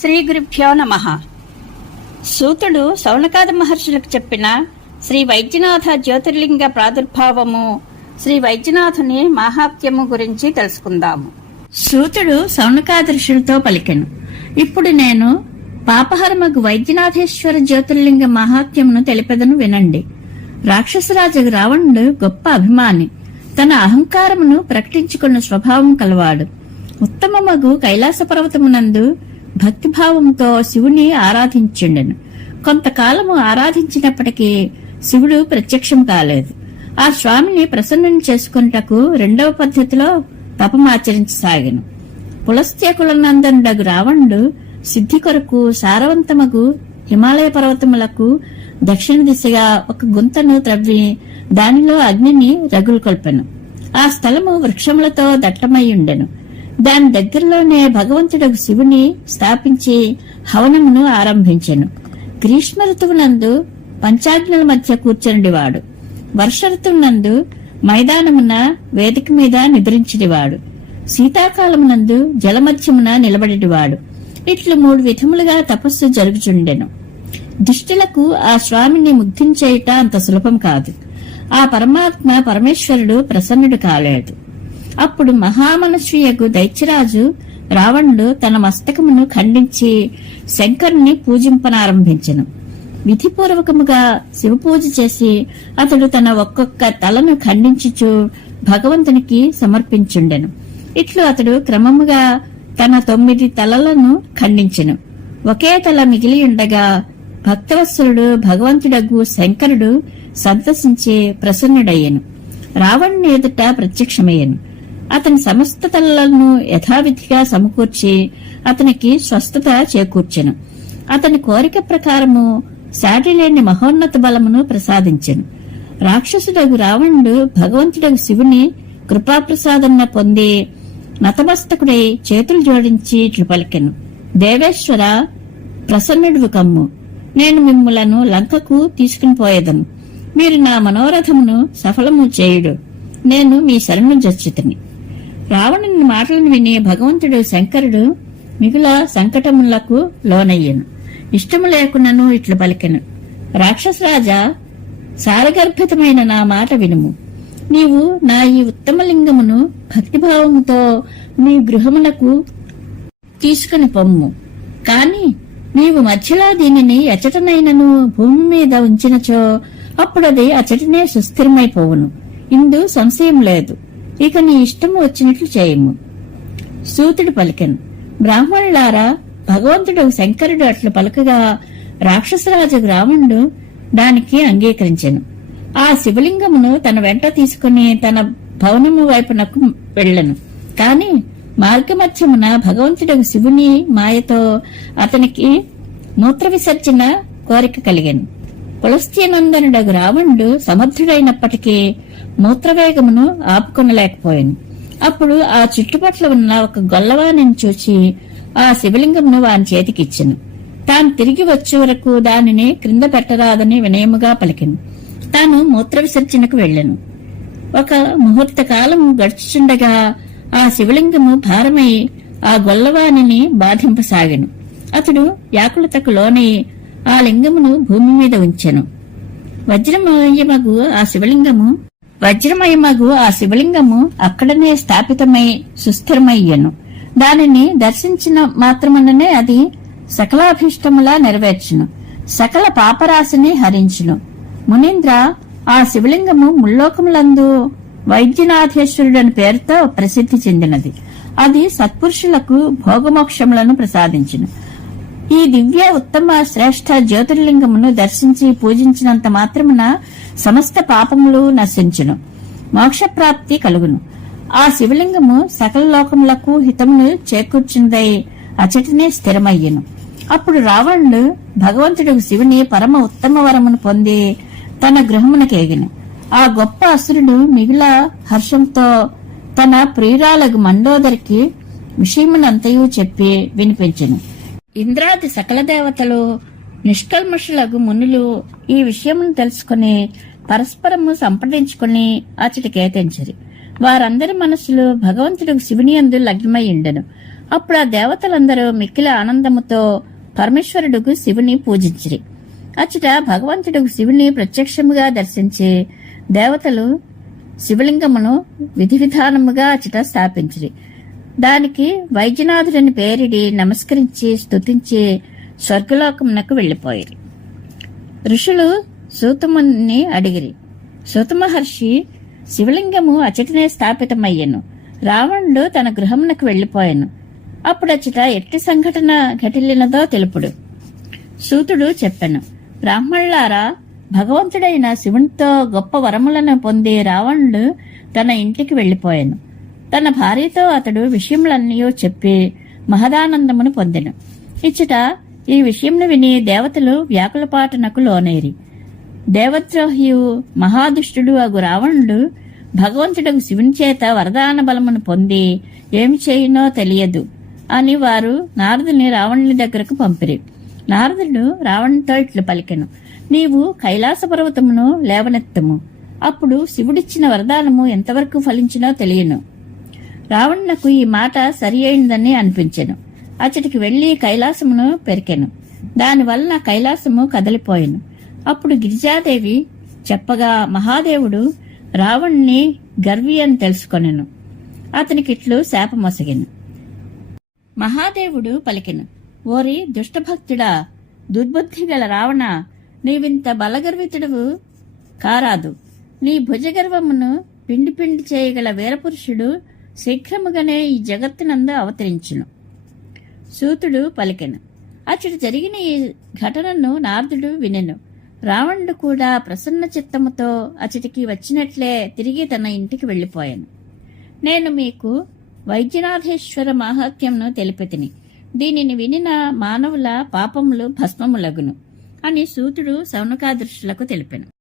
శ్రీ గురుభ్యో నమ. సూతుడు సౌనకాద మహర్షులకు చెప్పిన శ్రీ వైద్యనాథ జ్యోతిర్లింగ ప్రాదుర్భావము శ్రీ వైద్యనాథుని మహాత్యము గురించి తెలుసుకుందాము. సూతుడు సౌనకాద ఋషులతో పలికెను. ఇప్పుడు నేను పాపహరమగు వైద్యనాథేశ్వర జ్యోతిర్లింగ మహాత్యమును తెలిపెదను వినండి. రాక్షసరాజు రావణుడు గొప్ప అభిమాని. తన అహంకారమును ప్రకటించుకున్న స్వభావం కలవాడు. ఉత్తమమగు కైలాస పర్వతమునందు భక్తిభావంతో శివుని ఆరాధించిండెను. కొంతకాలము ఆరాధించినప్పటికీ శివుడు ప్రత్యక్షం కాలేదు. ఆ స్వామిని ప్రసన్నం చేసుకున్నటకు రెండవ పద్ధతిలో తపమాచరించసాగాను పులస్త్యకులనందనుడగు రావణుడు సిద్ధి కొరకు సారవంతమగు హిమాలయ పర్వతములకు దక్షిణ దిశగా ఒక గుంతను త్రవ్వి దానిలో అగ్నిని రగులుకొల్పెను. ఆ స్థలము వృక్షములతో దట్టమై ఉండెను దాని దగ్గరలోనే భగవంతుడకు శివుని స్థాపించి హవనమును ఆరంభించెను. గ్రీష్మ ఋతువునందు పంచాగ్నుల మధ్య కూర్చునివాడు వర్ష ఋతువునందు మైదానమున వేదిక మీద నిద్రించినవాడు శీతాకాలమునందు జలమధ్యమున నిలబడినవాడు ఇట్లు మూడు విధములుగా తపస్సు జరుగుచుండెను. దుష్టులకు ఆ స్వామిని ముగ్ధించేయట అంత సులభం కాదు. ఆ పరమాత్మ పరమేశ్వరుడు ప్రసన్నుడు కాలేదు. అప్పుడు మహామనస్వియకు దైత్యరాజు రావణుడు తన మస్తకమును ఖండించి శంకరుని పూజింపనారంభించెను. విధిపూర్వకముగా శివపూజ చేసి అతడు తన ఒక్కొక్క తలను ఖండించుచు భగవంతునికి సమర్పించుండెను. ఇట్లు అతడు క్రమముగా తన తొమ్మిది తలలను ఖండించెను. ఒకే తల మిగిలి ఉండగా భక్తవత్సరుడు భగవంతుడగు శంకరుడు సంతసించి ప్రసన్నుడయ్యను. రావణుని ఎదుట ప్రత్యక్షమయ్యను. అతని సమస్త తలలను యథావిధిగా సమకూర్చి అతనికి స్వస్థత చేకూర్చెను. అతని కోరిక ప్రకారము సాటిలేని మహోన్నత బలమును ప్రసాదించెను. రాక్షసుడగు రావణుడు భగవంతుడగు శివుని కృపాప్రసాదన్న పొంది నతమస్తకుడై చేతులు జోడించి ఇట్లు పలికెను దేవేశ్వర ప్రసన్నుడు కమ్ము. నేను మిమ్ములను లంకకు తీసుకుని పోయేదను. మీరు నా మనోరథమును సఫలము చేయుడు. నేను మీ శరణు జచ్చితిని రావణుని మాటలను విని భగవంతుడు శంకరుడు మిగుల సంకటములకు లోనయ్యను. ఇష్టము లేకున్నను ఇట్లు పలికెను. రాక్షసరాజా సారగర్భితమైన నా మాట వినుము. నీవు నా ఈ ఉత్తమలింగమును భక్తిభావముతో నీ గృహమునకు తీసుకుని పొమ్ము. కాని నీవు మధ్యలో దీనిని ఎచటనైనను భూమి మీద ఉంచినచో అప్పుడది అచటనే సుస్థిరమైపోవును. ఇందు సంశయం లేదు. ఇక నీ ఇష్టము వచ్చినట్లు చేయము. సూతుడు పలికెను. బ్రాహ్మణులారా భగవంతుడు శంకరుడు అట్లు పలకగా రాక్షసరాజు రావణుడు దానికి అంగీకరించెను. ఆ శివలింగమును తన వెంట తీసుకుని తన భవనము వైపునకు వెళ్ళను. కాని మార్గమధ్యమున భగవంతుడు శివుని మాయతో అతనికి మూత్ర విసర్జన కోరిక కలిగాను. పులస్త్యనందనుడగు రావణుడు సమర్థుడైనప్పటికీ మూత్రవేగమును ఆపుకొనలేకపోయాను. అప్పుడు ఆ చుట్టుపట్ల ఉన్న ఒక గొల్లవాణిని చూచి ఆ శివలింగమును వాని చేతికిచ్చెను. తాను తిరిగి వచ్చే వరకు దానిని క్రింద పెట్టరాదని వినయముగా పలికింది తాను మూత్ర విసర్జనకు వెళ్ళెను. ఒక ముహూర్త కాలం గడుచుచుండగా ఆ శివలింగము భారమై ఆ గొల్లవాణిని బాధింపసాగాను. అతడు వ్యాకులతకు లోనై ఆ లింగమును భూమి మీద ఉంచెను. వజ్రమయమగు ఆ శివలింగము వజ్రమయమగు ఆ శివలింగము అక్కడనే స్థాపితమై సుస్థిరమయ్యను. దానిని దర్శించిన మాత్రముననే అది సకలాభీష్టములా నెరవేర్చును. సకల పాపరాశిని హరించును. మునీంద్ర ఆ శివలింగము ముల్లోకములందు వైద్యనాథేశ్వరుడని పేరుతో ప్రసిద్ధి చెందినది. అది సత్పురుషులకు భోగమోక్షములను ప్రసాదించును. ఈ దివ్య ఉత్తమ శ్రేష్ఠ జ్యోతిర్లింగమును దర్శించి పూజించినంత మాత్రమున సమస్త పాపములు నశించును. మోక్షప్రాప్తి కలుగును. ఆ శివలింగము సకల లోకములకు హితమును చేకూర్చుందై అచటనే స్థిరమయ్యను. అప్పుడు రావణుడు భగవంతుడు శివుని పరమ ఉత్తమ వరమును పొంది తన గృహమునకేగిను. ఆ గొప్ప అసురుడు మిగిల హర్షంతో తన ప్రియురాలకు మండోదరికి విషయమునంతయు చెప్పి వినిపించను. ఇంద్రాది సకల దేవతలు నిష్కల్మషులకు మునులు ఈ విషయమును తెలుసుకుని పరస్పరము సంప్రదించుకుని అతడి కేతించరు వారందరి మనస్సులు భగవంతుడు శివుని అందు లగ్నమై ఉండెను అప్పుడు ఆ దేవతలందరూ మిక్కిల ఆనందముతో పరమేశ్వరుడుకు శివుని పూజించిరి. అచ్చట భగవంతుడు శివుని ప్రత్యక్షముగా దర్శించి దేవతలు శివలింగమును విధి విధానముగా అచ్చట స్థాపించిరి. దానికి వైద్యనాథుడిని పేరిడి నమస్కరించి స్తుతించి స్వర్గలోకమునకు వెళ్ళిపోయారు. ఋషులు సూతముని అడిగిరి. సూతమహర్షి శివలింగము అచటనే స్థాపితమయ్యను. రావణుడు తన గృహమునకు వెళ్ళిపోయాను అప్పుడచ్చట ఎట్టి సంఘటన ఘటిల్లినదో తెలుపుడు. సూతుడు చెప్పాను బ్రాహ్మణులారా భగవంతుడైన శివునితో గొప్ప వరములను పొంది రావణుడు తన ఇంటికి వెళ్ళిపోయాను తన భార్యతో అతడు విషయములన్నీ చెప్పి మహదానందమును పొందెను. ఇచ్చట ఈ విషయంను విని దేవతలు వ్యాకులపాటునకు లోనేరి. దేవద్రోహియు మహాదుష్టుడు అగు రావణుడు భగవంతుడకు శివుని చేత వరదాన బలమును పొంది ఏమి చేయునో తెలియదు అని వారు నారదుని రావణుని దగ్గరకు పంపిరి. నారదుడు రావణునితో ఇట్లు పలికెను. నీవు కైలాస పర్వతమును లేవనెత్తము. అప్పుడు శివుడిచ్చిన వరదానము ఎంతవరకు ఫలించినో తెలియను. రావణునకు ఈ మాట సరి అయిందని అనిపించెను. అతడికి వెళ్ళి కైలాసమును పెరికెను. దానివలన కైలాసము కదలిపోయెను. అప్పుడు గిరిజాదేవి చెప్పగా మహాదేవుడు రావణ్ణి గర్వి అని తెలుసుకొనెను. అతనికిట్లు శాపమొసగెను మహాదేవుడు పలికెను. ఓరి దుష్టభక్తుడా దుర్బుద్ధి గల రావణ నీవింత బలగర్వితుడవు కారాదు. నీ భుజగర్వమును పిండి పిండి చేయగల వీరపురుషుడు శీఘ్రముగానే ఈ జగత్తునందు అవతరించును. సూతుడు పలికెను. అతడు జరిగిన ఈ ఘటనను నారదుడు వినెను. రావణుడు కూడా ప్రసన్న చిత్తముతో అచ్చటికి వచ్చినట్లే తిరిగి తన ఇంటికి వెళ్ళిపోయాను. నేను మీకు వైద్యనాథేశ్వర మాహాత్మ్యంను తెలిపితిని. దీనిని వినిన మానవుల పాపములు భస్మములగును అని సూతుడు సౌనకాదృష్టులకు తెలిపెను.